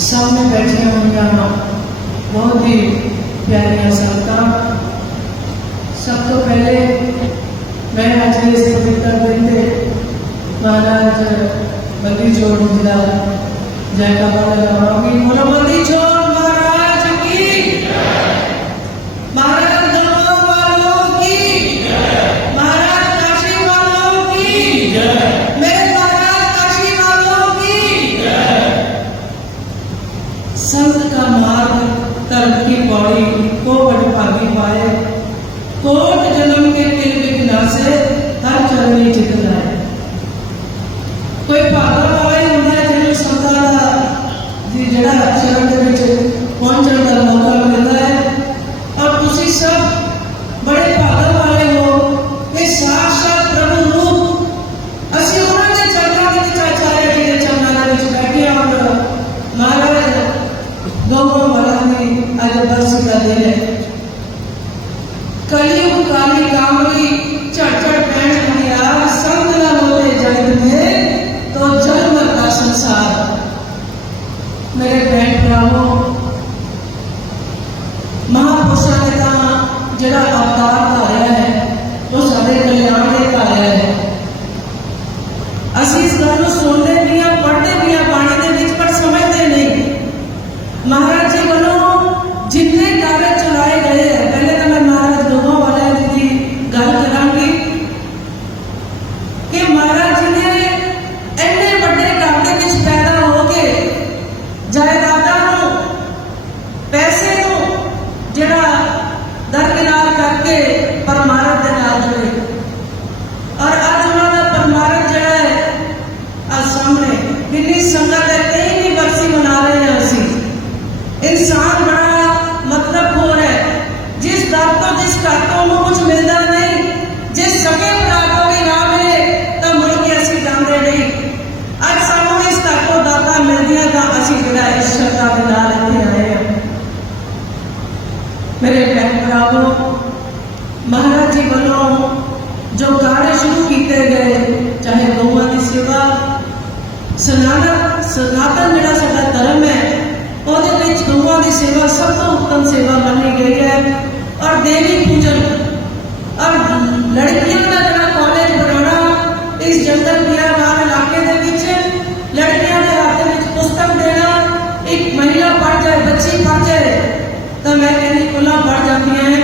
सामने बैठे उनका बहुत ही प्यारे सबका था सबको तो पहले मैं आज इस पवित्र दिन थे महाराज बंदी जोड़ जिला जय का लगाऊँगी। मोरा बल्ली जोड़! से हर चरनी जित जाए ਕੋਈ ਭਾਗਾ ਵਾਲਾ ਹੀ ਹੁੰਦਾ ਹੈ ਜਿਹਨੂੰ ਸੰਤਾਂ ਦਾ ਜੀ ਜਿਹੜਾ ਚਰਨ ਦੇ ਵਿੱਚ ਪਹੁੰਚਣ ਦਾ ਮੌਕਾ ਮਿਲਦਾ ਹੈ ਔਰ ਤੁਸੀਂ ਸਭ ਬੜੇ ਭਾਗਾ ਵਾਲੇ ਹੋ ਕਿ ਸਾਖਸ਼ਾਤ ਪ੍ਰਭੂ ਰੂਪ ਅਸੀਂ ਉਹਨਾਂ ਦੇ ਚਰਨਾਂ ਦੇ ਵਿੱਚ ਆਚਾਰਿਆ ਜੀ ਦੇ ਚਰਨਾਂ ਦੇ ਵਿੱਚ ਬੈਠੇ ਹਾਂ ਔਰ ਮਹਾਰਾਜ ਗਊ ਮਹਾਰਾਜ ਦੀ ਅੱਜ ਬਰਸੀ ਦਾ ਦਿਨ ਹੈ ਕਲਯੁਗ ਕਾਲੀ ਕਾਮਲੀ church, church. महाराज जी वालों जो कार्य शुरू किए गए, चाहे गौं की सेवा, सनातन सनातन जोड़ा सा धर्म है वो गौवा की सेवा सब तो उत्तम सेवा मानी गई है, और देवी पूजन, और लड़कियों का जरा कॉलेज बनाना, इस जंगल बिरावार इलाके के लड़कियों के हाथ में पुस्तक देना, एक महिला पढ़ जाए, बच्ची पढ़ जाए तो मैं कहनी कुला पढ़ जाती है।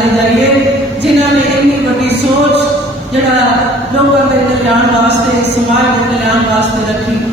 ਦੇ ਬਲਿਦਾਨ ਜਾਈਏ ਜਿਨ੍ਹਾਂ ਨੇ ਇੰਨੀ ਵੱਡੀ ਸੋਚ ਜਿਹੜਾ ਲੋਕਾਂ ਦੇ ਕਲਿਆਣ ਵਾਸਤੇ, ਸਮਾਜ ਦੇ ਕਲਿਆਣ ਵਾਸਤੇ ਰੱਖੀ।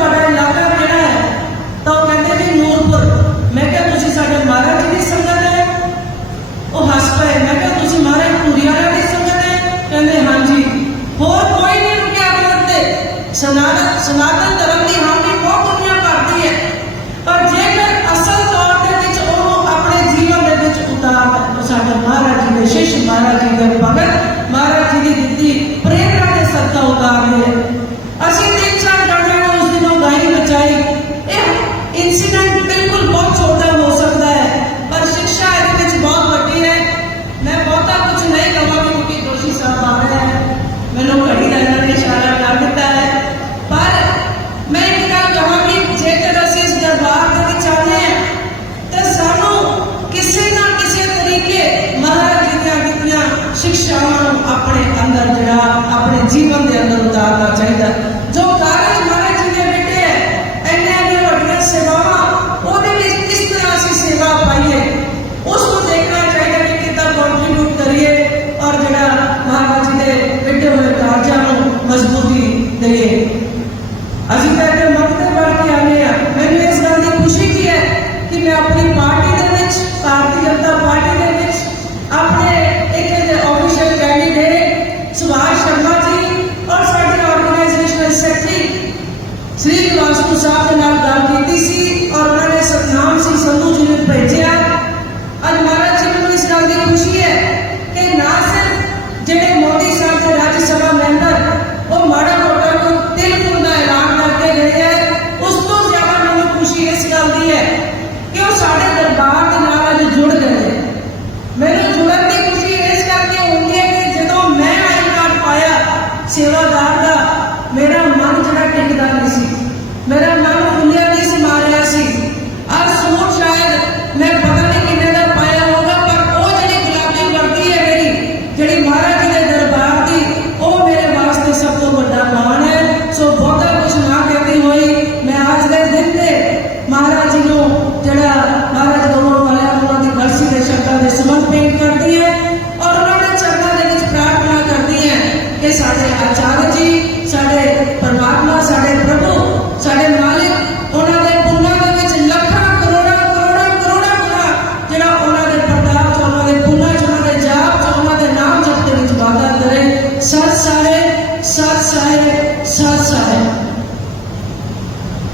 ਸਨਾਤਨ ਸਨਾਤਨ ਧਰਮ ਦੀ ਹਾਮੀ ਬਹੁਤ ਦੁਨੀਆ ਭਰਦੀ ਹੈ। ਪਰ ਜੇਕਰ ਅਸਲ ਤੌਰ ਦੇ ਵਿੱਚ ਉਹ ਆਪਣੇ ਜੀਵਨ ਦੇ ਵਿੱਚ ਉਤਾਰ ਸਾਡਾ ਮਹਾਰਾਜ ਜੀ ਦੇ ਸ਼ਿਸ਼ ਮਹਾਰਾਜ ਜੀ ਦੇ ਭਗਤ, ਮਹਾਰਾਜ ਜੀ ਦੀ ਦਿੱਤੀ